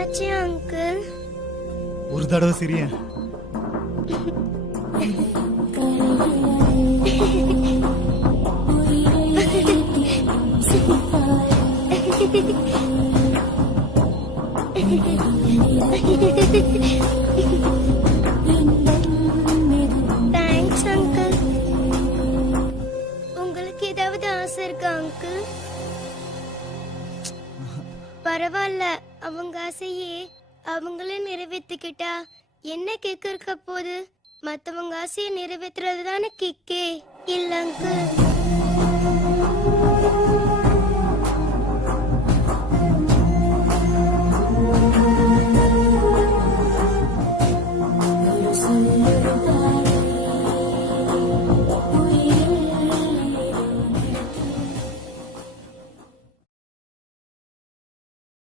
என்னாச்சு அங்கிள்? ஒரு தடவை சிரியா. Thanks uncle. உங்களுக்கு ஏதாவது ஆசை இருக்கா அங்கிள்? பரவாயில்ல, அவங்க ஆசையே அவங்களே நிறைவேற்றிக்கிட்டா என்ன கேட்க இருக்க போது? மத்தவங்க ஆசையை நிறைவேற்றுறது தானே கிக்கே. இல்ல அங்கிள்.